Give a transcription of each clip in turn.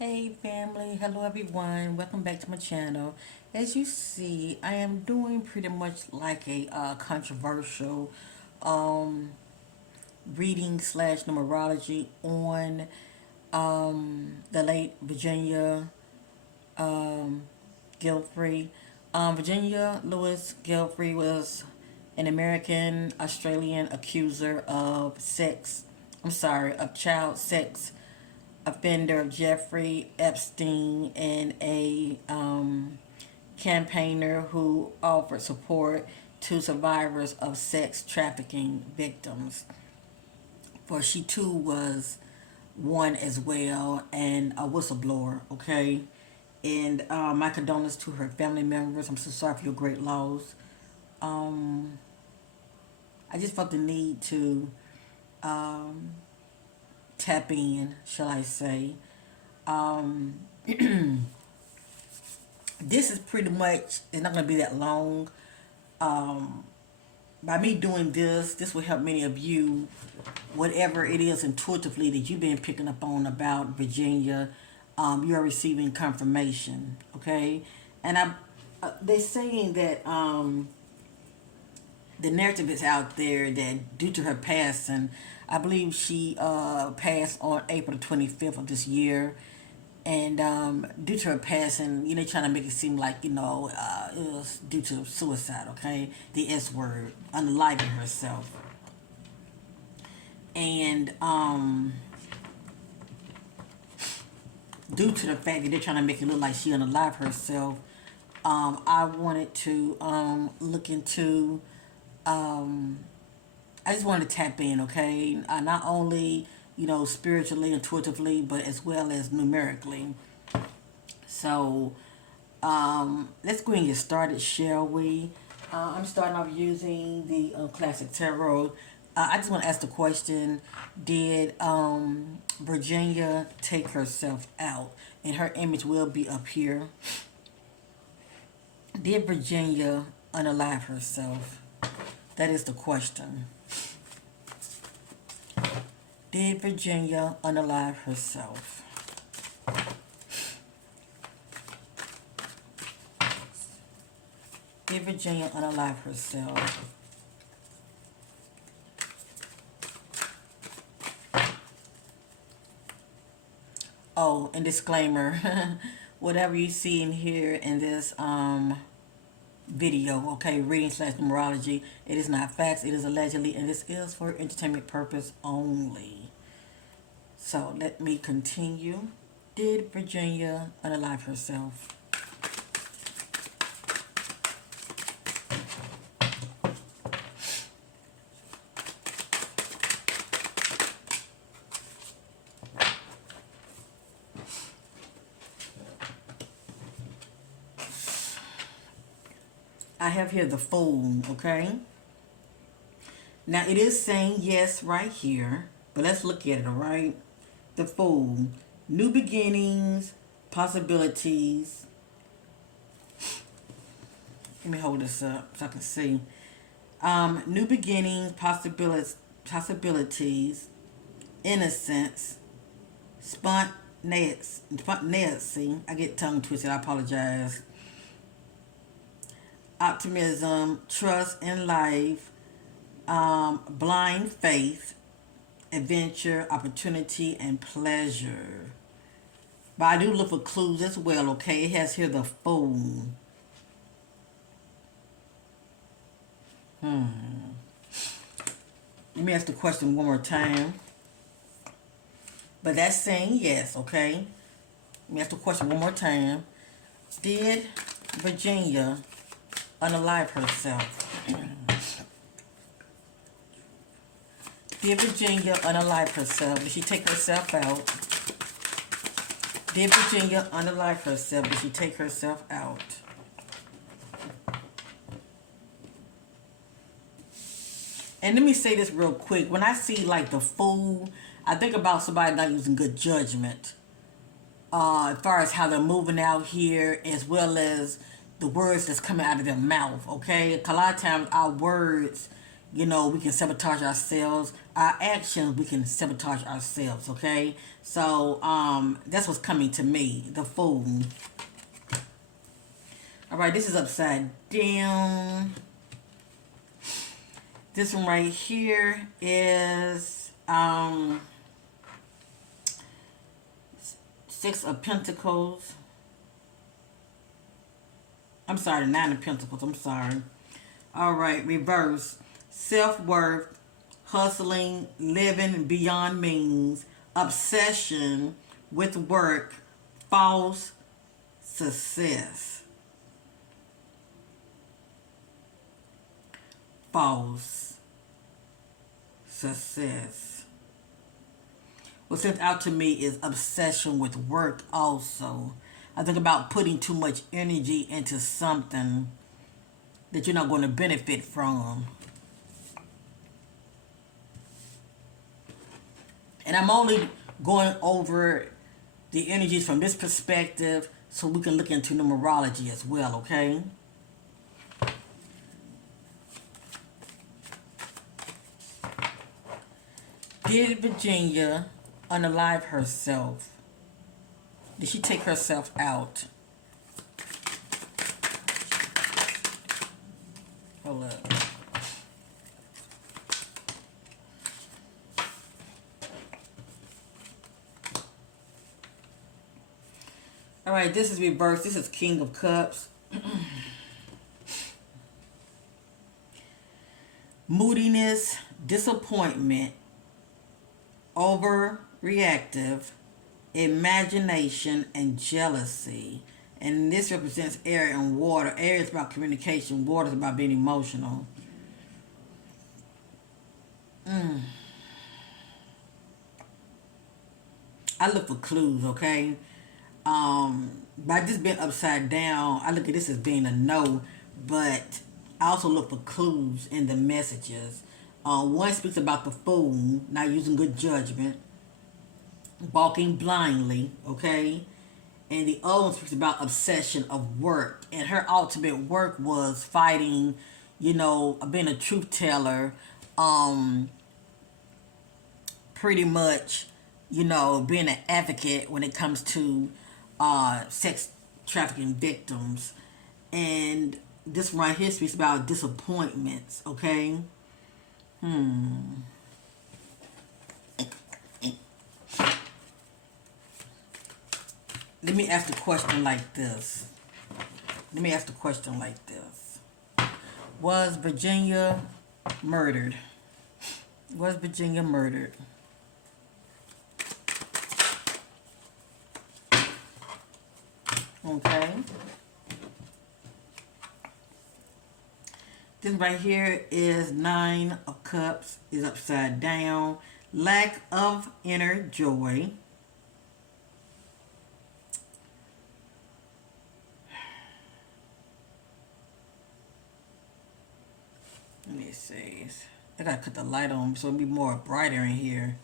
Hey family, hello everyone, welcome back to my channel. As you see, I am doing pretty much like a controversial um, reading slash numerology on the late Virginia Giuffre. Virginia Lewis Giuffre was an American Australian accuser of of child sex offender Jeffrey Epstein and a campaigner who offered support to survivors of sex trafficking victims. For she too was one as well and a whistleblower, okay? And my condolences to her family members. I'm so sorry for your great loss. Um, I just felt the need to um, tap in, shall I say. Um, this is pretty much, it's not going to be that long. Um, by me doing this will help many of you, whatever it is intuitively that you've been picking up on about Virginia, you are receiving confirmation, okay? And they're saying that the narrative is out there that due to her passing, I believe she passed on April 25th of this year. And due to her passing, trying to make it seem like, it was due to suicide, okay? The S word, unaliving herself. And due to the fact that they're trying to make it look like she unalived herself, I wanted to look into, I just wanted to tap in, okay? Not only, spiritually, intuitively, but as well as numerically. So, let's go and get started, shall we? I'm starting off using the classic tarot. I just want to ask the question: did Virginia take herself out? And her image will be up here. Did Virginia unalive herself? That is the question. Did Virginia unalive herself? Did Virginia unalive herself? Oh, and disclaimer, whatever you see in here in this video, okay, reading slash numerology, it is not facts, it is allegedly, and this is for entertainment purpose only. So let me continue. Did Virginia unalive herself? I have here the Fool, okay? Now it is saying yes right here, but let's look at it, all right? The Fool. New beginnings, possibilities. Let me hold this up so I can see. New beginnings, possibilities, innocence, spontaneity. I get tongue twisted, I apologize. Optimism, trust in life, blind faith, adventure, opportunity, and pleasure. But I do look for clues as well, okay? It has here the Fool. Let me ask the question one more time. But that's saying yes, okay? Let me ask the question one more time. Did Virginia unalive herself? Did Virginia unalive herself? Did she take herself out? Did Virginia unalive herself? Did she take herself out? And let me say this real quick. When I see like the Fool, I think about somebody not using good judgment. As far as how they're moving out here, as well as the words that's coming out of their mouth, okay? A lot of times our words, You know, we can sabotage ourselves. Our actions, we can sabotage ourselves, okay? So, that's what's coming to me, the Fool. All right, this is upside down. This one right here is Six of Pentacles. I'm sorry, Nine of Pentacles. I'm sorry. All right, reverse. Self-worth, hustling, living beyond means, obsession with work, false success. False success. What sent out to me is obsession with work also. I think about putting too much energy into something that you're not going to benefit from. And I'm only going over the energies from this perspective so we can look into numerology as well, okay? Did Virginia unalive herself? Did she take herself out? Hold up. All right, this is reversed. This is King of Cups. Moodiness, disappointment, overreactive, imagination, and jealousy. And this represents air and water. Air is about communication. Water is about being emotional. I look for clues, okay? By this being upside down, I look at this as being a no, but I also look for clues in the messages. One speaks about the fool, not using good judgment, walking blindly, okay? And the other one speaks about obsession of work. And her ultimate work was fighting, you know, being a truth teller, pretty much, you know, being an advocate when it comes to sex trafficking victims. And this right here speaks about disappointments, okay? Let me ask the question like this. Was Virginia murdered? Was Virginia murdered? Okay. This right here is Nine of Cups, is upside down. Lack of inner joy. Let me see. I gotta put the light on so it'll be more brighter in here.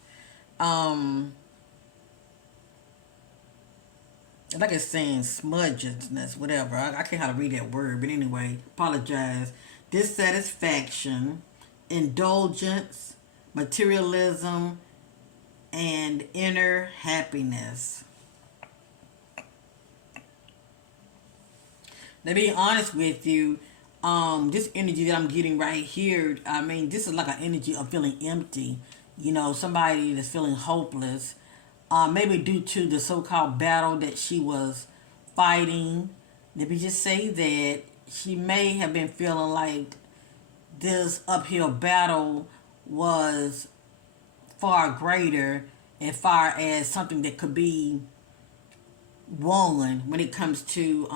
Like it's saying smudginess, whatever. I can't how to read that word, but anyway, apologize. Dissatisfaction, indulgence, materialism, and inner happiness. To be honest with you, this energy that I'm getting right here, I mean, this is like an energy of feeling empty. You know, somebody that's feeling hopeless. Maybe due to the so-called battle that she was fighting. Let me just say that she may have been feeling like this uphill battle was far greater and far as something that could be won when it comes to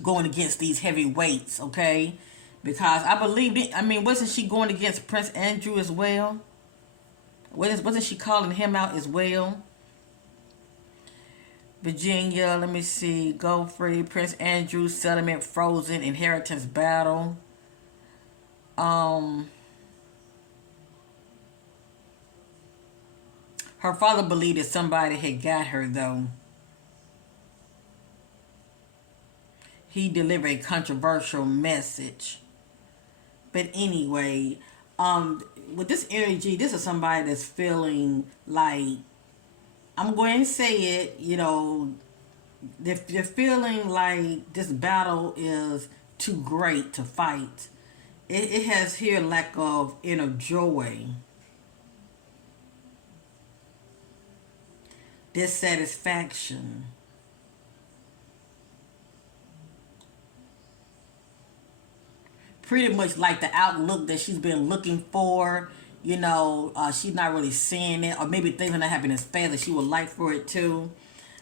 going against these heavy weights, okay? Because I believe it, I mean, wasn't she going against Prince Andrew as well? Wasn't she calling him out as well? Virginia, let me see. Giuffre, Prince Andrew, settlement frozen, inheritance battle. Her father believed that somebody had got her, though. He delivered a controversial message. But anyway, with this energy, this is somebody that's feeling like, I'm going to say it, they're feeling like this battle is too great to fight. It has here lack of inner joy, dissatisfaction. Pretty much like the outlook that she's been looking for. She's not really seeing it, or maybe things are not happening as fast as she would like for it to.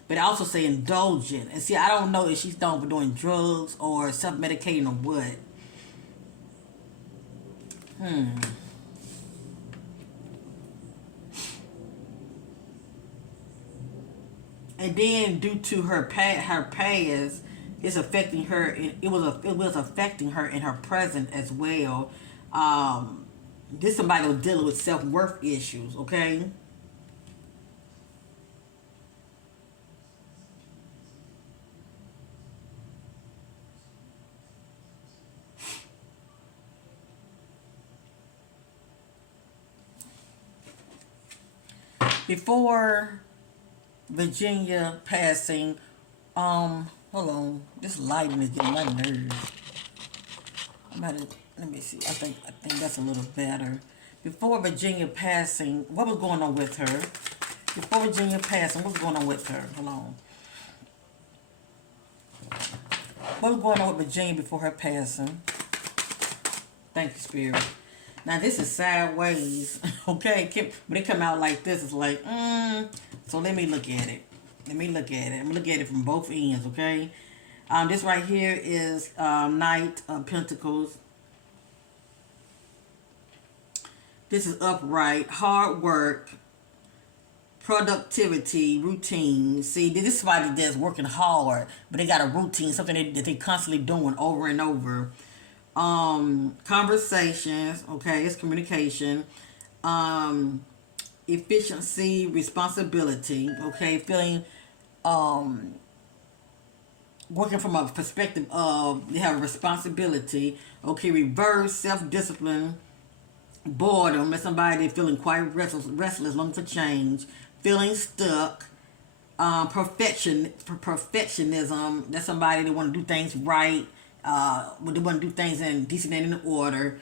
But I also say indulgent. And see, I don't know if she's known for doing drugs or self medicating or what. And then due to her past, it's affecting her. It was affecting her in her present as well. This somebody was dealing with self worth issues. Okay. Before Virginia passing, hold on, this lighting is getting my nerves. I'm about to, let me see. I think that's a little better. Before Virginia passing, what was going on with her? Before Virginia passing, what was going on with her? Hold on. What was going on with Virginia before her passing? Thank you, Spirit. Now this is sideways, okay? When it come out like this, it's like, So let me look at it. I'm gonna look at it from both ends, okay? This right here is Knight of Pentacles. This is upright, hard work, productivity, routine. See, this is somebody that's working hard, but they got a routine, something that they constantly doing over and over. Conversations, okay, it's communication. Efficiency, responsibility, okay, feeling, working from a perspective of they have a responsibility. Okay, reverse, self-discipline, boredom. That's somebody that's feeling quite restless, looking for change, feeling stuck. Perfectionism. That's somebody that want to do things right. They want to do things in decent and in order.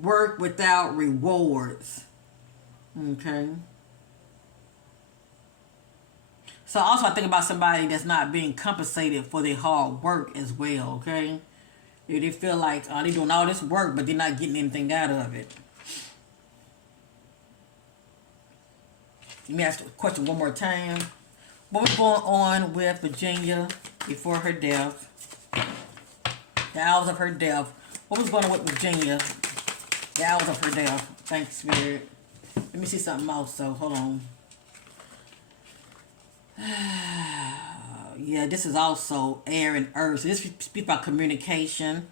Work without rewards. Okay. So also I think about somebody that's not being compensated for their hard work as well. Okay. They feel like they're doing all this work, but they're not getting anything out of it. Let me ask the question one more time. What was going on with Virginia before her death? The hours of her death. What was going on with Virginia? The hours of her death. Thanks, Spirit. Let me see something else. So hold on. Yeah, this is also air and earth. So this speaks about communication,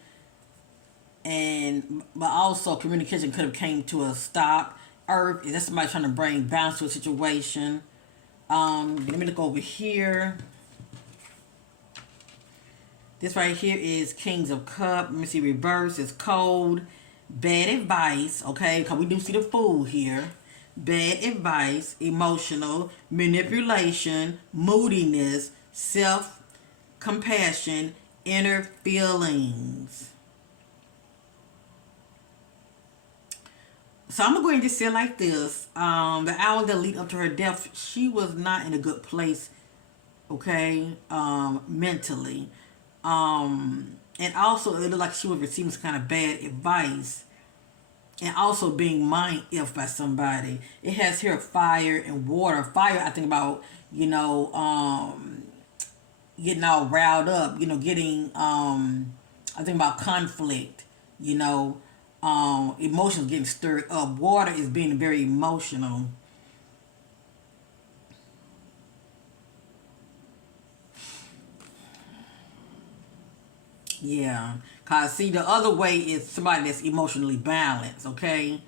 but also communication could have came to a stop. Earth is that somebody trying to bring balance to a situation. Let me look over here. This right here is Kings of Cup. Let me see, reverse is cold. Bad advice, okay? Because we do see the Fool here. Bad advice, emotional, manipulation, moodiness, self-compassion, inner feelings. So I'm going to go ahead and just say it like this. The hour that lead up to her death, she was not in a good place, okay, mentally. And also it looked like she was receiving some kind of bad advice. And also being mind-if by somebody. It has here fire and water. Fire, I think about, getting all riled up, I think about conflict, emotions getting stirred up. Water is being very emotional. Yeah. Cause see, the other way is somebody that's emotionally balanced, okay?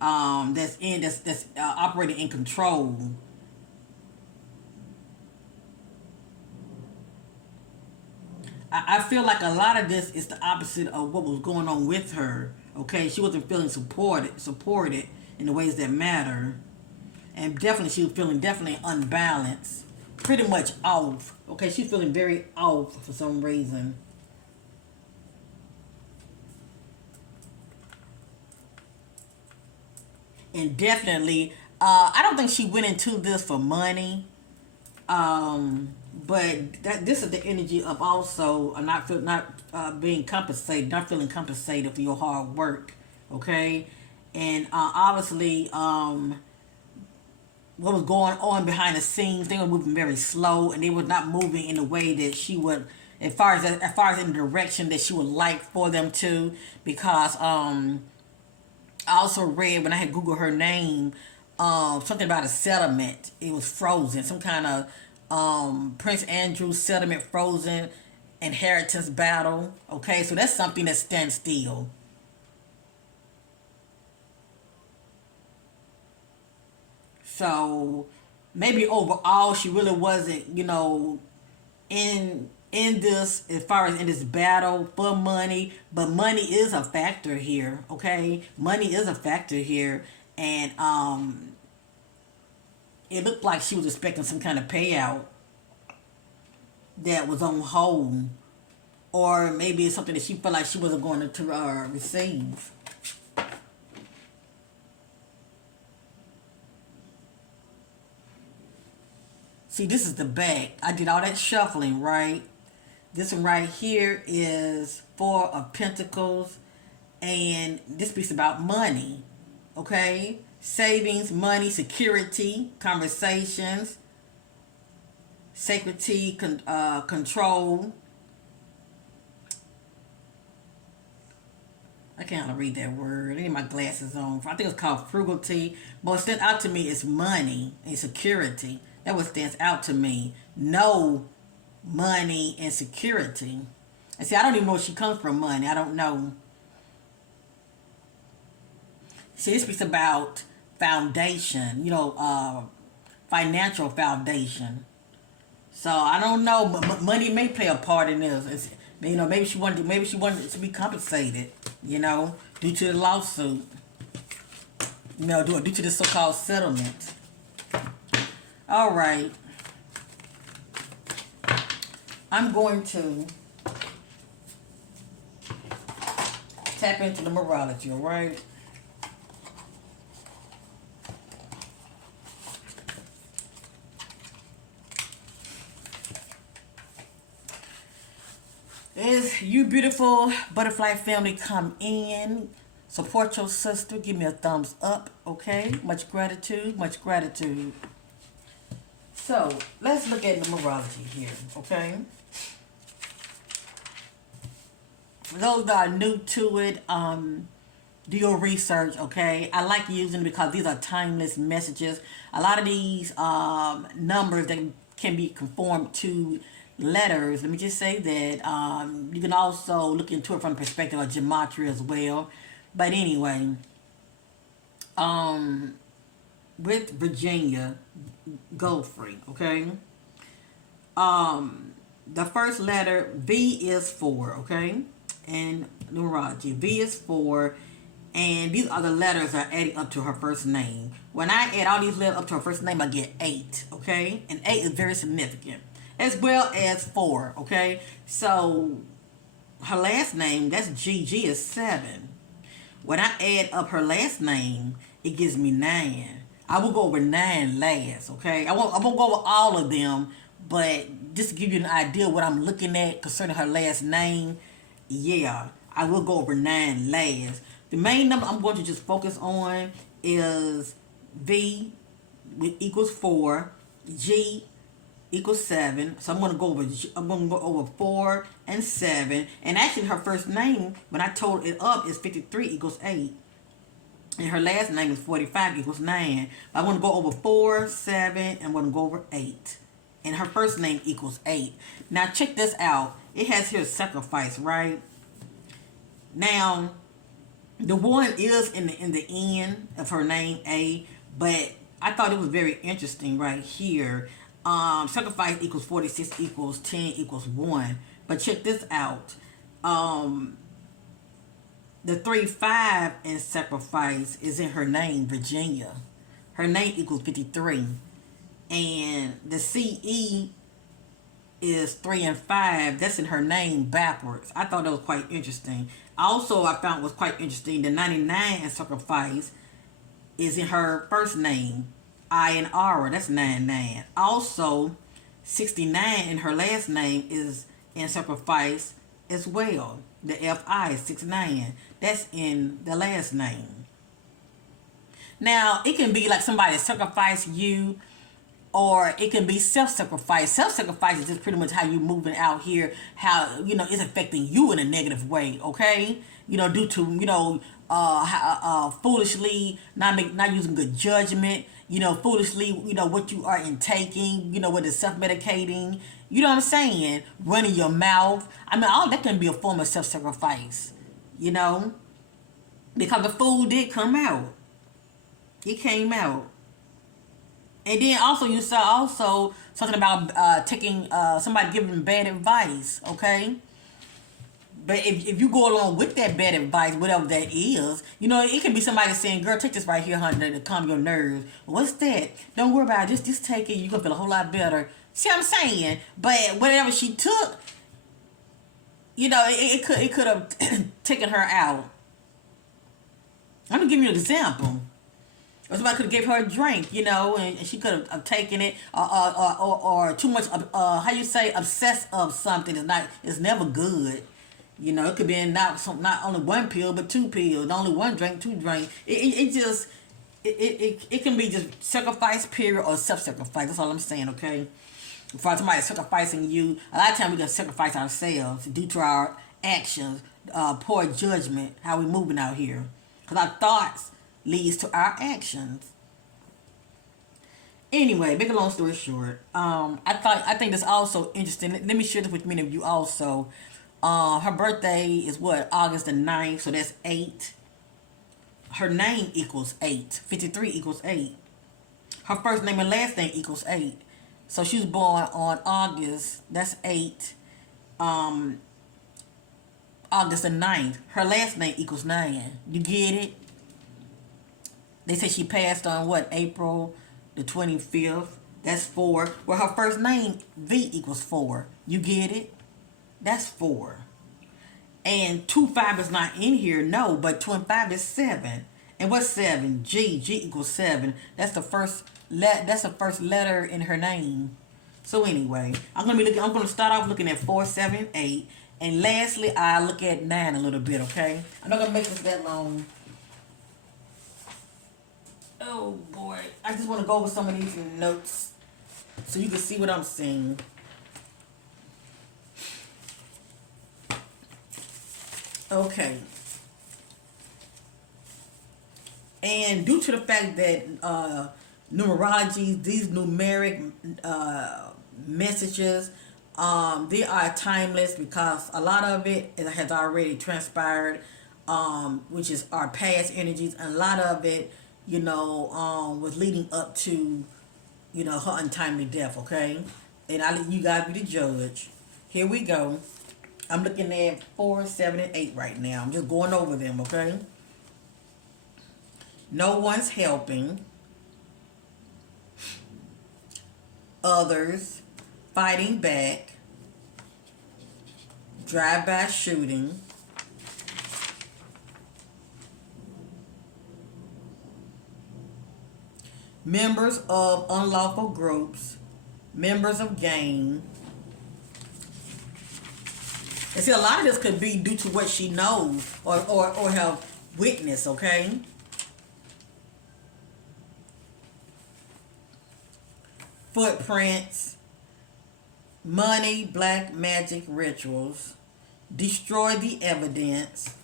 That's operating in control. I feel like a lot of this is the opposite of what was going on with her. Okay, she wasn't feeling supported in the ways that matter, and definitely she was feeling definitely unbalanced, pretty much off. Okay, she's feeling very off for some reason. And definitely, I don't think she went into this for money. But this is the energy of also not being compensated, not feeling compensated for your hard work. Okay, and obviously, what was going on behind the scenes, they were moving very slow, and they were not moving in the way that she would, as far as in the direction that she would like for them to, because I also read when I had Googled her name, something about a settlement. It was frozen, some kind of Prince Andrew settlement frozen, inheritance battle. Okay, so that's something that stands still. So maybe overall she really wasn't, in this, as far as in this battle for money, but money is a factor here. Okay, money is a factor here, and it looked like she was expecting some kind of payout that was on hold, or maybe it's something that she felt like she wasn't going to receive. See, this is the back. I did all that shuffling, right? This one right here is Four of Pentacles, and this piece about money, okay? Savings, money, security, conversations, safety, control. I can't read that word. I need my glasses on. I think it's called frugality. But what stands out to me is money and security. That what stands out to me. No money and security. And see, I don't even know where she comes from money. I don't know. See, this speaks about foundation, financial foundation. So I don't know. Money may play a part in this. Maybe she wanted to be compensated. Due to the lawsuit. Due to the so-called settlement. All right. I'm going to tap into the numerology. All right. Is you beautiful butterfly family, come in, support your sister, give me a thumbs up, okay? Much gratitude, much gratitude. So let's look at numerology here, okay? For those that are new to it, do your research, okay? I like using it because these are timeless messages. A lot of these numbers that can be conformed to letters. Let me just say that you can also look into it from the perspective of gematria as well. But anyway, with Virginia Giuffre, okay? The first letter, V is for, okay? And numerology, V is for, and these other letters are adding up to her first name. When I add all these letters up to her first name, I get 8, okay? And 8 is very significant, as well as 4, okay? So her last name, that's G. G is 7. When I add up her last name, it gives me 9. I will go over 9 last, okay? I won't go over all of them, but just to give you an idea of what I'm looking at concerning her last name, yeah, I will go over 9 last. The main number I'm going to just focus on is V, which equals 4, G equals 7. So I'm going to go over. I'm going to go over 4 and 7. And actually, her first name, when I total it up, is 53 equals 8. And her last name is 45 equals 9. I'm going to go over 4, 7, and I'm going to go over 8. And her first name equals 8. Now check this out. It has here sacrifice, right? Now, the 1 is in the end of her name, A, but I thought it was very interesting right here. Sacrifice equals 46 equals 10 equals 1. But check this out. The 3-5 in sacrifice is in her name, Virginia. Her name equals 53. And the CE is 3 and 5. That's in her name backwards. I thought that was quite interesting. Also, I found was quite interesting. The 99 in sacrifice is in her first name, I and R. That's 99. Also, 69 in her last name is in sacrifice as well. The FI is 69. That's in the last name. Now, it can be like somebody sacrifice you, or it can be self-sacrifice. Self-sacrifice is just pretty much how you moving out here, how, it's affecting you in a negative way, okay? Due to, foolishly not using good judgment, foolishly, what you are intaking, with the self-medicating, you know what I'm saying? Running your mouth. I mean, all that can be a form of self-sacrifice, because the fool did come out. He came out. And then also you saw also talking about taking somebody giving bad advice, okay? But if you go along with that bad advice, whatever that is, it can be somebody saying, girl, take this right here, honey, to calm your nerves. What's that? Don't worry about it. Just take it. You're going to feel a whole lot better. See what I'm saying? But whatever she took, it could have taken her out. I'm going to give you an example. Or somebody could have gave her a drink, and she could have taken it, or too much, how you say, obsessed of something is never good. It could be not only one pill, but 2 pills, not only one drink, 2 drinks. It can be just sacrifice, period, or self-sacrifice. That's all I'm saying, okay? For somebody sacrificing you, a lot of times we can sacrifice ourselves due to our actions, poor judgment, how we moving out here. Because our thoughts leads to our actions. Anyway, make a long story short, I think that's also interesting. Let me share this with many of you also. Her birthday is August the 9th, so that's 8. Her name equals 8. 53 equals 8. Her first name and last name equals 8. So she was born on August, that's 8. August the 9th. Her last name equals 9. You get it? They say she passed on April the 25th. That's 4. Well, her first name, V, equals 4. You get it? That's 4. And 2-5 is not in here, no, but 2 and 5 is 7. And what's 7? G. G equals 7. That's the first letter in her name. So anyway, I'm gonna start off looking at 4, 7, 8. And lastly, I'll look at 9 a little bit, okay? I'm not gonna make this that long. Oh boy, I just want to go over some of these notes so you can see what I'm seeing. Okay. And due to the fact that numerology, these numeric messages, they are timeless because a lot of it has already transpired, which is our past energies, and a lot of it was leading up to, her untimely death, okay? And you guys be the judge. Here we go. I'm looking at 4, 7, and 8 right now. I'm just going over them, okay? No one's helping. Others. Fighting back. Drive-by shooting. Members of unlawful groups, members of gang. And see, a lot of this could be due to what she knows or have witnessed, okay? Footprints, money, black magic rituals, destroy the evidence,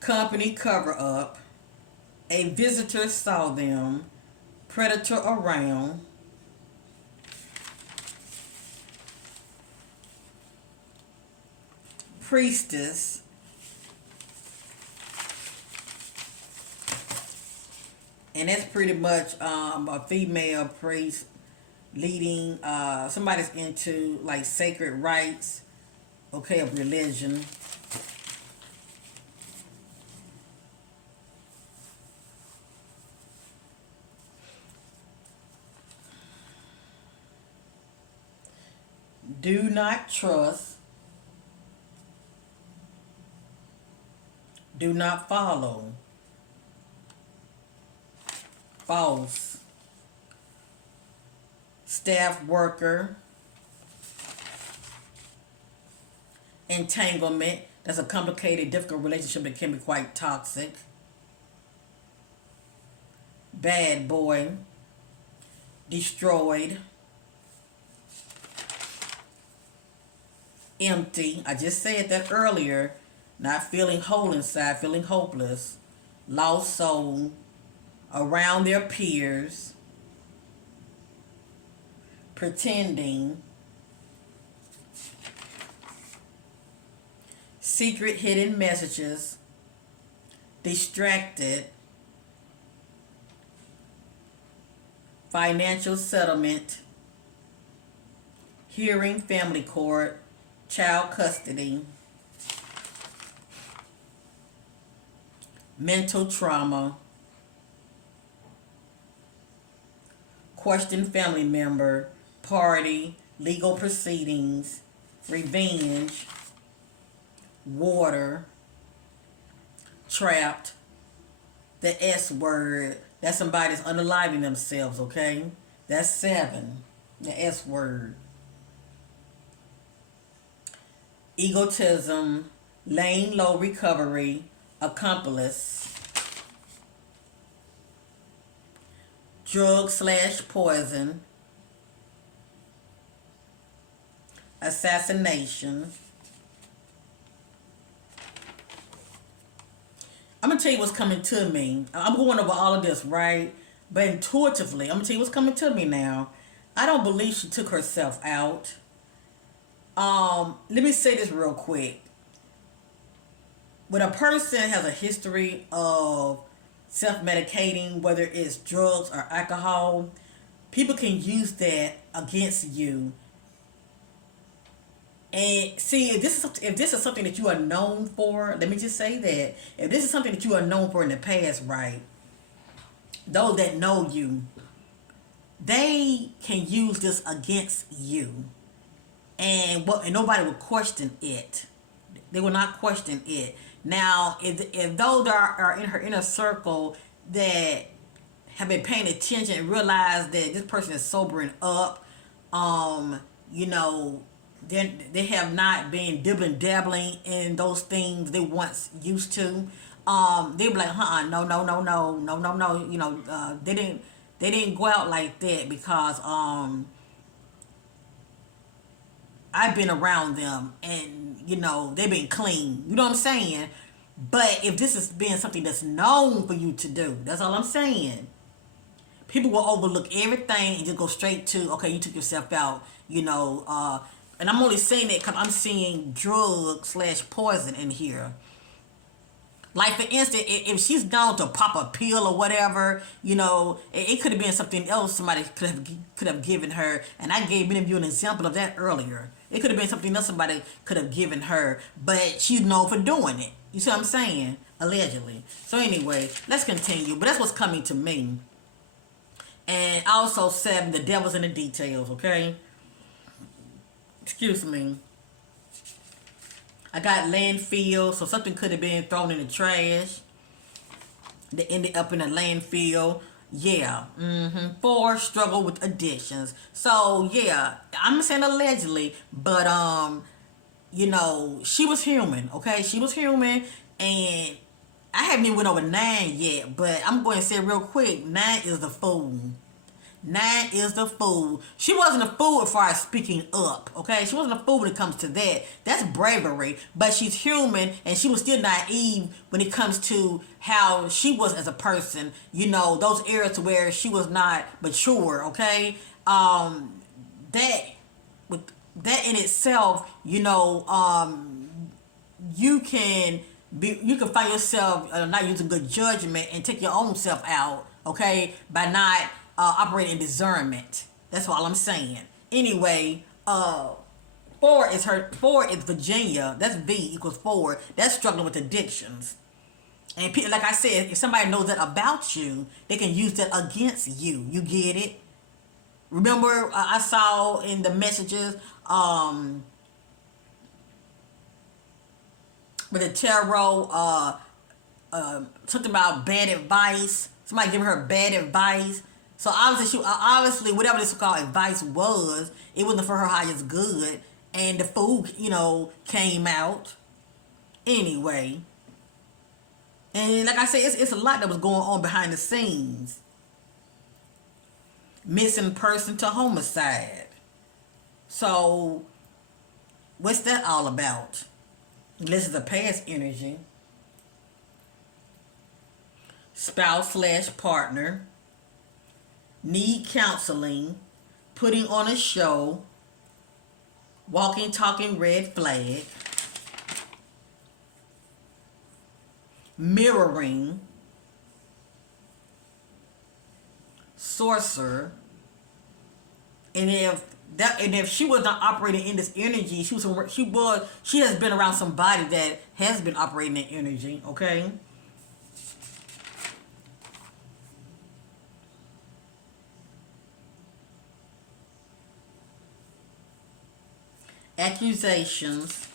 company cover-up, a visitor saw them, predator around, priestess, And that's pretty much a female priest leading somebody's into like sacred rites, okay, of religion. Do not trust, do not follow, false, staff worker, entanglement. That's a complicated, difficult relationship that can be quite toxic. Bad boy, destroyed, empty. I just said that earlier. Not feeling whole inside, feeling hopeless, lost soul, around their peers, pretending, secret hidden messages, distracted, financial settlement, hearing family court, child custody, mental trauma, question family member, party, legal proceedings, revenge, water, trapped, the S word. That's somebody's unaliving themselves, okay? That's 7, the S word. Egotism, laying low recovery, accomplice, drug/poison, assassination. I'm gonna tell you what's coming to me. I'm going over all of this, right? But intuitively, I'm gonna tell you what's coming to me now. I don't believe she took herself out. Let me say this real quick. When a person has a history of self-medicating, whether it's drugs or alcohol, people can use that against you. And see, if this is something that you are known for, let me just say that if this is something that you are known for in the past, right? Those that know you, they can use this against you, and nobody will question it. They will not question it. Now, if those are in her inner circle that have been paying attention and realize that this person is sobering up, you know, they have not been dibbling dabbling in those things they once used to. They be like, no, no, no, no, no, no, no. You know, they didn't go out like that because I've been around them and, you know, they've been clean. You know what I'm saying? But if this has been something that's known for you to do, that's all I'm saying. People will overlook everything and just go straight to, okay, you took yourself out, you know. And I'm only saying that because I'm seeing drug/poison in here. Like, for instance, if she's gone to pop a pill or whatever, you know, it could have been something else somebody could have given her. And I gave many of you an example of that earlier. It could have been something else somebody could have given her, but she's known for doing it. You see what I'm saying? Allegedly. So anyway, let's continue. But that's what's coming to me. And also 7, the devil's in the details, okay? Excuse me. I got landfill, so something could have been thrown in the trash. They ended up in a landfill. Yeah. 4, struggle with addictions. So yeah, I'm saying allegedly, but you know, she was human. Okay, she was human, and I haven't even went over 9 yet. But I'm going to say real quick, 9 is the fool. 9 is the fool. She wasn't a fool as far as speaking up, okay? She wasn't a fool when it comes to that. That's bravery. But she's human, and she was still naive when it comes to how she was as a person. You know, those areas where she was not mature, okay? That in itself, you know, you can find yourself not using good judgment and take your own self out. okay, by not operating discernment. That's all I'm saying. Anyway, 4 is Virginia. That's V equals 4. That's struggling with addictions. And like I said, if somebody knows that about you, they can use that against you. You get it? Remember, I saw in the messages with the tarot, something about bad advice. Somebody giving her bad advice. So obviously, whatever this called advice was, it wasn't for her highest good. And the fool, came out anyway. And like I said, it's a lot that was going on behind the scenes. Missing person to homicide. So, what's that all about? This is a past energy. Spouse/partner. Need counseling. Putting on a show. Walking, talking, red flag. Mirroring. Sorcerer. And if she was not operating in this energy, she has been around somebody that has been operating in energy, okay? Accusations.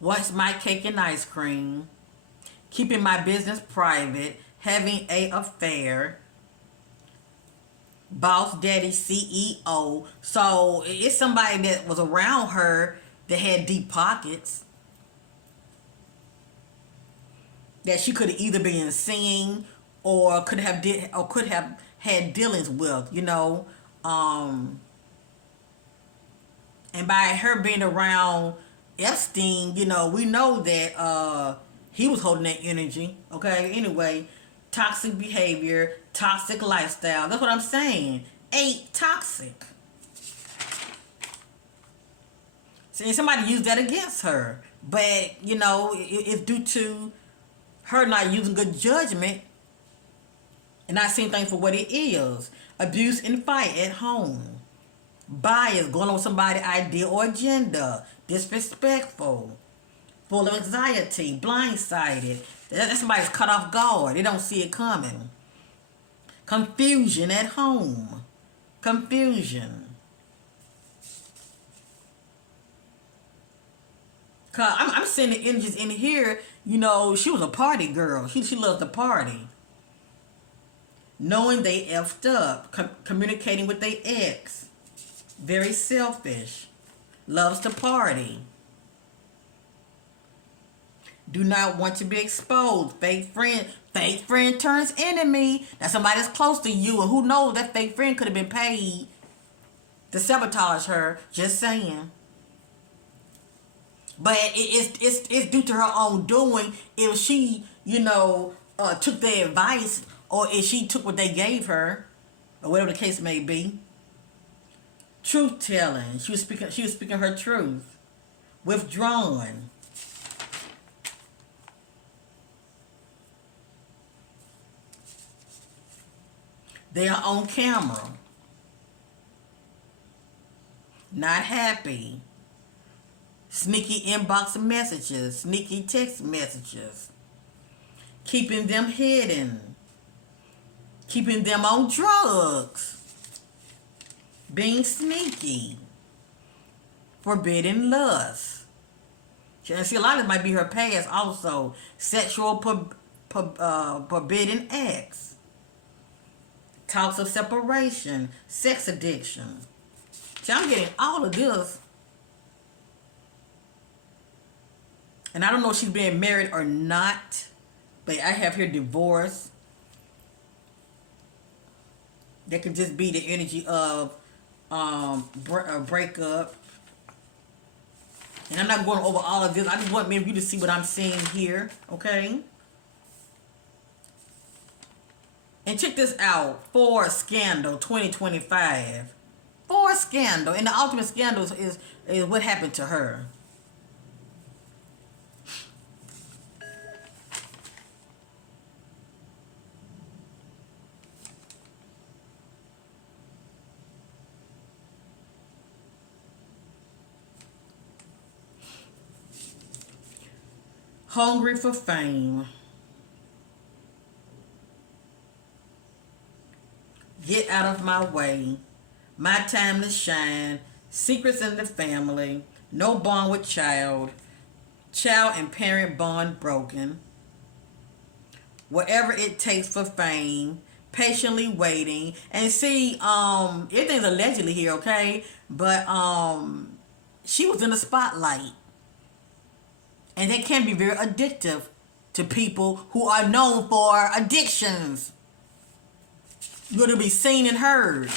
Wants my cake and ice cream. Keeping my business private. Having a affair. Boss daddy CEO. So it's somebody that was around her that had deep pockets. That she could have either been seeing or could have had dealings with, and by her being around Epstein, we know that he was holding that energy. Okay, anyway, toxic behavior, toxic lifestyle. That's what I'm saying. 8, toxic. See, somebody used that against her, but it's due to her not using good judgment and not seeing things for what it is. Abuse and fight at home. Bias, going on with somebody's idea or agenda. Disrespectful. Full of anxiety. Blindsided. That somebody's cut off guard. They don't see it coming. Confusion at home. Confusion. Cause I'm seeing the energies in here. She was a party girl. She loved to party. Knowing they effed up. Communicating with their ex. Very selfish. Loves to party. Do not want to be exposed. Fake friend turns enemy. That's somebody that's close to you. And who knows, that fake friend could have been paid to sabotage her. Just saying. But it's due to her own doing. If she, took their advice, or if she took what they gave her, or whatever the case may be. Truth telling. She was speaking her truth. Withdrawn. They are on camera. Not happy. Sneaky inbox messages. Sneaky text messages. Keeping them hidden. Keeping them on drugs. Being sneaky. Forbidden lust. And see, a lot of it might be her past also. Sexual forbidden acts. Talks of separation. Sex addiction. See, I'm getting all of this. And I don't know if she's being married or not. But I have here divorce. That could just be the energy of breakup. And I'm not going over all of this. I just want maybe you to see what I'm seeing here. Okay? And check this out. 4 Scandal 2025. 4 Scandal. And the ultimate scandal is what happened to her. hungry for fame, get out of my way, my time to shine, secrets in the family, no bond with child, child and parent bond broken, whatever it takes for fame, patiently waiting. And see, everything's allegedly here, okay? But she was in the spotlight. And they can be very addictive to people who are known for addictions. You're going to be seen and heard.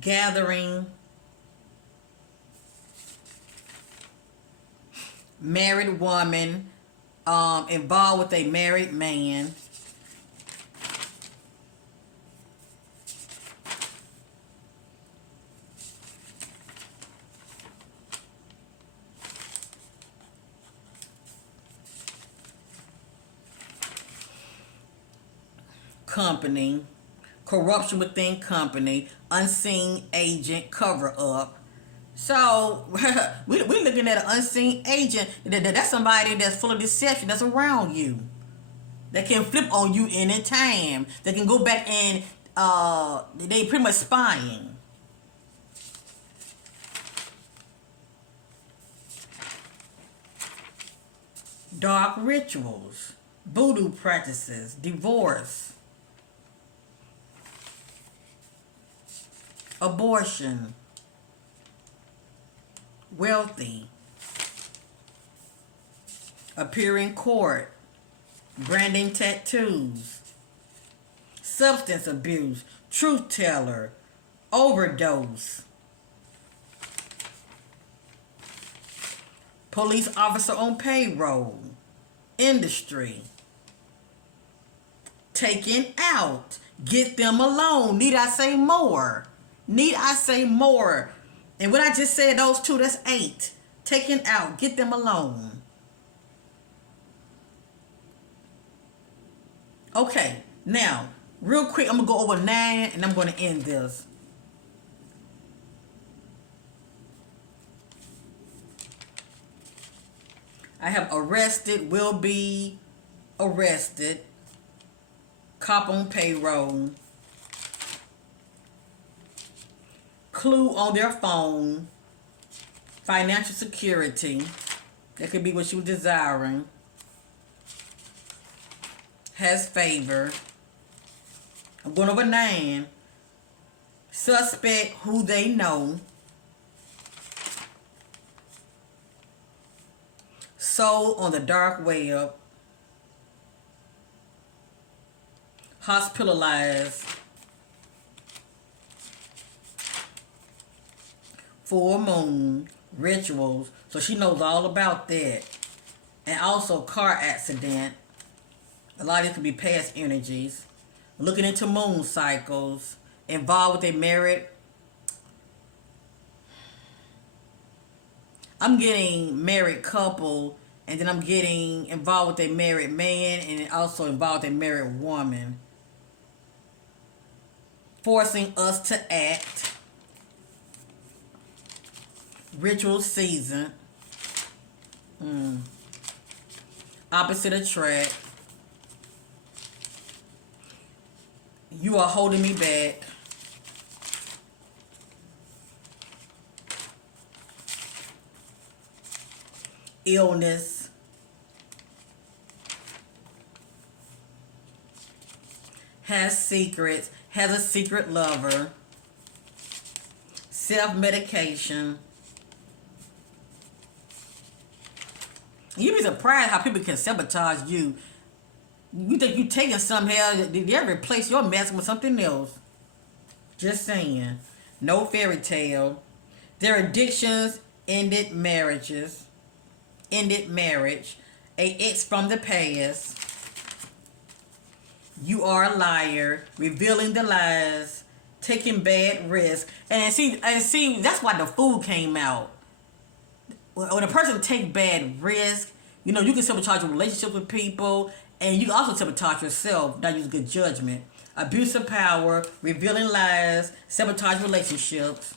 Gathering, married woman involved with a married man, company, corruption within company, unseen agent cover up. So we're looking at an unseen agent. That's somebody that's full of deception that's around you. That can flip on you anytime. They can go back and they pretty much spying. Dark rituals, voodoo practices, divorce, abortion, wealthy, appear in court, branding tattoos, substance abuse, truth teller, overdose, police officer on payroll, industry, taken out, get them alone. Need I say more? Need I say more? And what I just said, those two, that's 8. Taken out, get them alone. Okay, now, real quick, I'm going to go over 9 and I'm going to end this. I have arrested, will be arrested, cop on payroll, clue on their phone, financial security, that could be what you were desiring, has favor. I'm going over 9. Suspect, who they know. Sold on the dark web. Hospitalized. Full moon. Rituals. So she knows all about that. And also car accident. A lot of it could be past energies. Looking into moon cycles. Involved with a married. I'm getting married couple. And then I'm getting involved with a married man. And also involved with a married woman. Forcing us to act. Ritual season. Opposite attract. You are holding me back. Illness. Has secrets. Has a secret lover. Self-medication. You'd be surprised how people can sabotage you. You think you taking something else, they replace your mess with something else. Just saying. No fairy tale. Their addictions ended marriages. Ended marriage. A ex from the past. You are a liar. Revealing the lies. Taking bad risks. And see, that's why the fool came out. When a person take bad risk, You know, you can sabotage your relationship with people, and you can also sabotage yourself, not use good judgment. Abuse of power, revealing lies, sabotage relationships,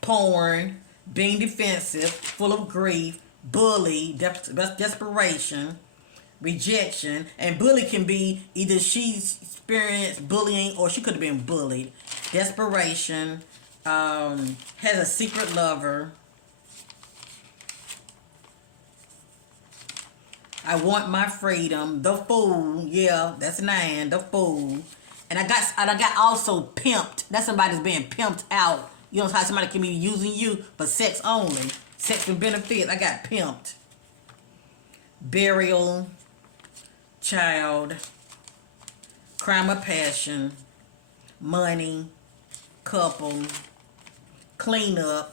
porn, being defensive, full of grief, bully, desperation, rejection. And bully can be either she's experienced bullying or she could have been bullied. Desperation, has a secret lover. I want my freedom. The fool, yeah, that's 9. The fool, and I got also pimped. That's somebody that's being pimped out. You know how somebody can be using you for sex only, sex for benefits. I got pimped. Burial, child, crime of passion, money, couple, cleanup,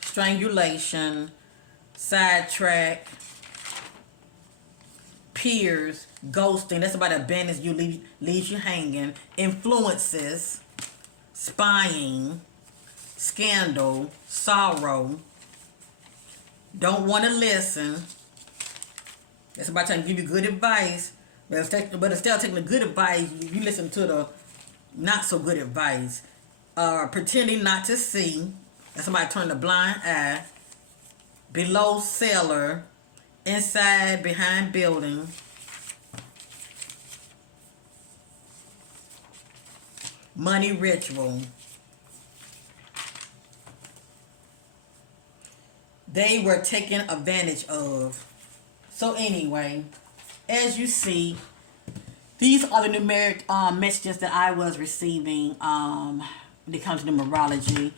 strangulation, sidetrack, peers, ghosting. That's about abandons you, leaves you hanging. Influences, spying, scandal, sorrow. Don't want to listen. That's about trying to give you good advice. But instead of taking the good advice, you listen to the not so good advice. Pretending not to see. That's somebody turning a blind eye. Below cellar. Inside, behind building. Money ritual. They were taken advantage of. So anyway, as you see, these are the numeric messages that I was receiving when it comes to numerology.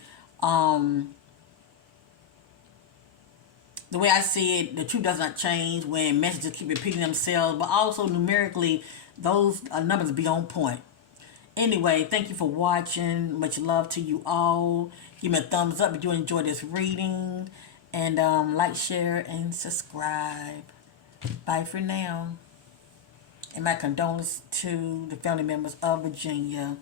The way I see it, the truth does not change when messages keep repeating themselves, but also numerically, those numbers be on point. Anyway, thank you for watching. Much love to you all. Give me a thumbs up if you enjoyed this reading. And like, share, and subscribe. Bye for now. And my condolences to the family members of Virginia.